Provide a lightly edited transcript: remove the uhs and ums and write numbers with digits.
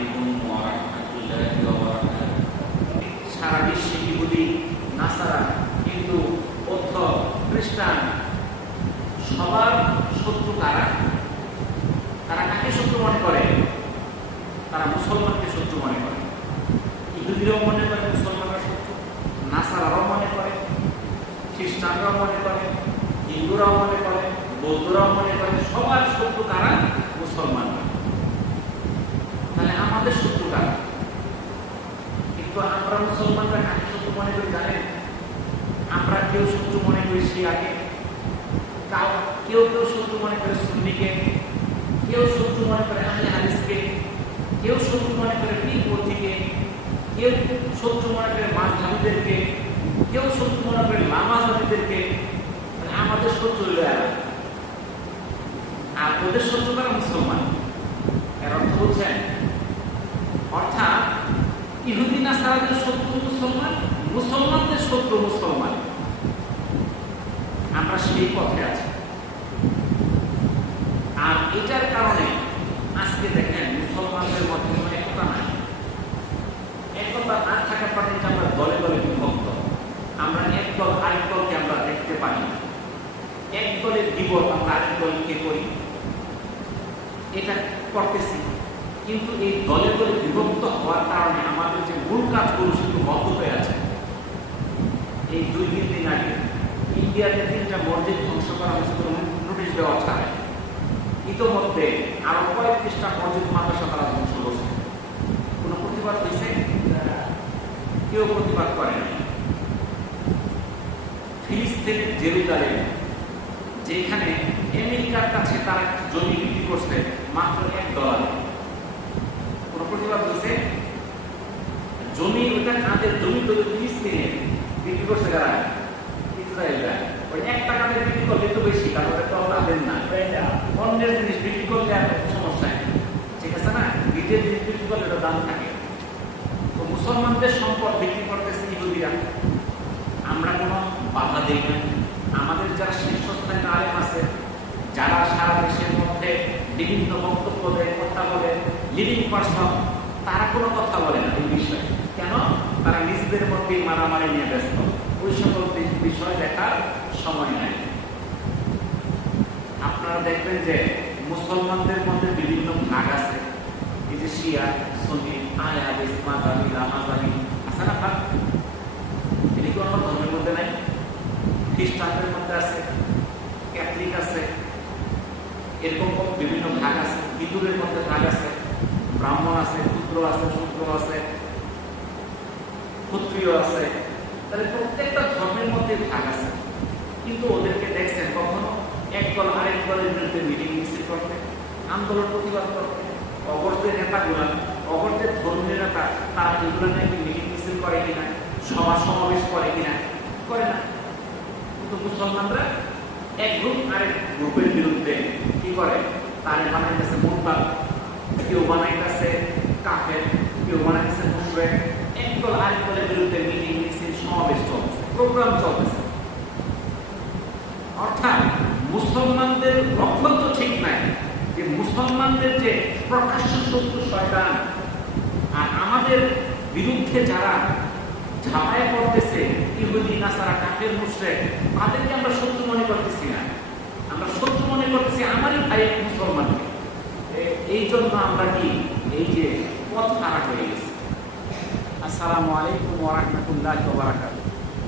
আলাইকুম ওয়া রাহমাতুল্লাহি ওয়া বারাকাতুহু। সারা বিশ্বে ইহুদি, নাসারা, হিন্দু, বৌদ্ধ, খ্রিস্টান সবার শত্রু কারা? তারা কাকে শত্রু মনে করে? তারা মুসলমানকে শত্রু মনে করে। ইহুদিরাও মনে করে মুসলমানরা শত্রু, নাসারাও মনে করে, খ্রিস্টানরাও মনে করে, হিন্দুরাও মনে করে, বৌদ্ধরাও মনে করে। সবার শত্রু কারা? মুসলমানরা। তাহলে আমাদের শত্রু কারা? কিন্তু আমরা মুসলমানরা কাকে শত্রু মনে করি জানেন? আমরা কেউ শত্রু মনে করি শিয়াকে, কেউ কেউ শত্রু মনে করে সুন্নিকে, কেউ শত্রু মনে করে আহলে হাদিসকে, কেউ শত্রু মনে করে পীরপন্থীকে, কেউ শত্রু মনে করে মাযহাবীদেরকে, কেউ শত্রু মনে করে লামাযাবীদেরকে। আমাদের শত্রু হলো এরা, আর ওদের শত্রু কারা? মুসলমান। এর অর্থ বুঝছেন? অর্থাৎ ইহুদি নাসারাদের শত্রু মুসলমান, মুসলমানদের শত্রু মুসলমান। আমরা সেই পথে আছি। আর এটার কারণে আজকে দেখেন মুসলমানদের মধ্যে কোনো একতা নাই। একতা না থাকার কারণে আমরা দলে দলে বিভক্ত। আমরা এক দল আরেক দলকে আমরা দেখতে পাই না। এক দলের বিপদ আমরা আরেক দলকে করি, এটা করতেছি। কিন্তু এই দলে দলে বিভক্ত হওয়ার কারণে আমাদের যে মূল কাজগুলো সেগুলো বন্ধ হয়ে আছে। এই 2-3 দিন আগে ইন্ডিয়াতে 3টা মসজিদ ধ্বংস করা হয়েছে নোটিশ দেওয়া ছাড়া। ইতোমধ্যে আরো কয়েকটা মসজিদ মাদ্রাসা তারা ধ্বংস করছে। কোনো প্রতিবাদ হয়েছে? কেউ প্রতিবাদ করে নাই। ফিলিস্তিনের জেরুজালেম, যেখানে আমেরিকার কাছে তারা জমি বিক্রি করছে মাত্র $1, কোনো প্রতিবাদ হয়েছে? জমি, ওটা কাদের জমি? ফিলিস্তিনে বিক্রি করছে কারা? ইসরায়েলরা। ওই $1 বিক্রি করলে তো বেশি, কারণ তো তাদের না। অন্যের জিনিস বিক্রি করলে আর সমস্যা নেই, ঠিক আছে না? নিজের জিনিস বিক্রি করলে ওটা দাম থাকে। তো মুসলমানদের সম্পদ বিক্রি করতেছে ইহুদিরা। আমরা কোনো বাধা দিই না। আমাদের যারা শীর্ষস্থানীয় আলেম আছে, যারা সারা দেশের মধ্যে বিভিন্ন বক্তব্য দেয়, কথা বলে, লিডিং পারসন, তারা কোনো কথা বলে না এই বিষয়ে। কেন? তারা নিজেদের মধ্যে মারামারি নিয়ে ব্যস্ত। ওই সকল বিষয় দেখার সময় নাই। আপনারা দেখবেন যে মুসলমানদের মধ্যে বিভিন্ন ভাগ আছে। এই যে শিয়া, সুন্নি, আহলে হাদিস, মাযহাবী, লামাযাবী আছে না ভাগ? এটা কি অন্য ধর্মের মধ্যে নাই? খ্রিস্টানদের মধ্যে আছে, ক্যাথলিক আছে, এরকম বিভিন্ন ভাগ আছে। হিন্দুদের মধ্যে ভাগ আছে, ব্রাহ্মণ আছে, ক্ষুদ্র আছে, শূদ্র আছে, ক্ষত্রিয় আছে। তাহলে প্রত্যেকটা ধর্মের মধ্যে ভাগ আছে। কিন্তু ওদেরকে দেখছেন কখনো এক দল আরেক দলের বিরুদ্ধে মিটিং মিছিল করতে, আন্দোলন প্রতিবাদ করতে? অগরদের নেতাগুলা, অগরদের ধর্মীয় নেতা, তারা এগুলো নাকি মিটিং মিছিল করে কিনা, সভা সমাবেশ করে কিনা? করে না। কিন্তু মুসলমানরা এক গ্রুপ আরেক গ্রুপের বিরুদ্ধে কি করে? তারে বানাইতেছে মুরতাদ, কেউ বানাইতেছে কাফের, কেউ বানাইতেছে মুশরিক। এক দল আরেক দলের বিরুদ্ধে মিটিং মিছিল সমাবেশ চলছে, প্রোগ্রাম চলতেছে। অর্থাৎ মুসলমানদের লক্ষণ তো ঠিক নাই, যে মুসলমানদের যে প্রকাশ্য শত্রু শয়তান, আর আমাদের বিরুদ্ধে যারা ঝাঁপায় পড়তেছে ইহুদি, নাসারা, কাফের, মুশরিক, তাদেরকে আমরা শত্রু মনে করতেছি না। আমরা শত্রু মনে করতেছি আমারই ভাই মুসলমানকে। এই জন্য আমরা কি এই যে পথ হারা হয়ে গেছি। আসসালামু আলাইকুম ওয়া রাহমাতুল্লাহি ওয়া বারাকাতুহু।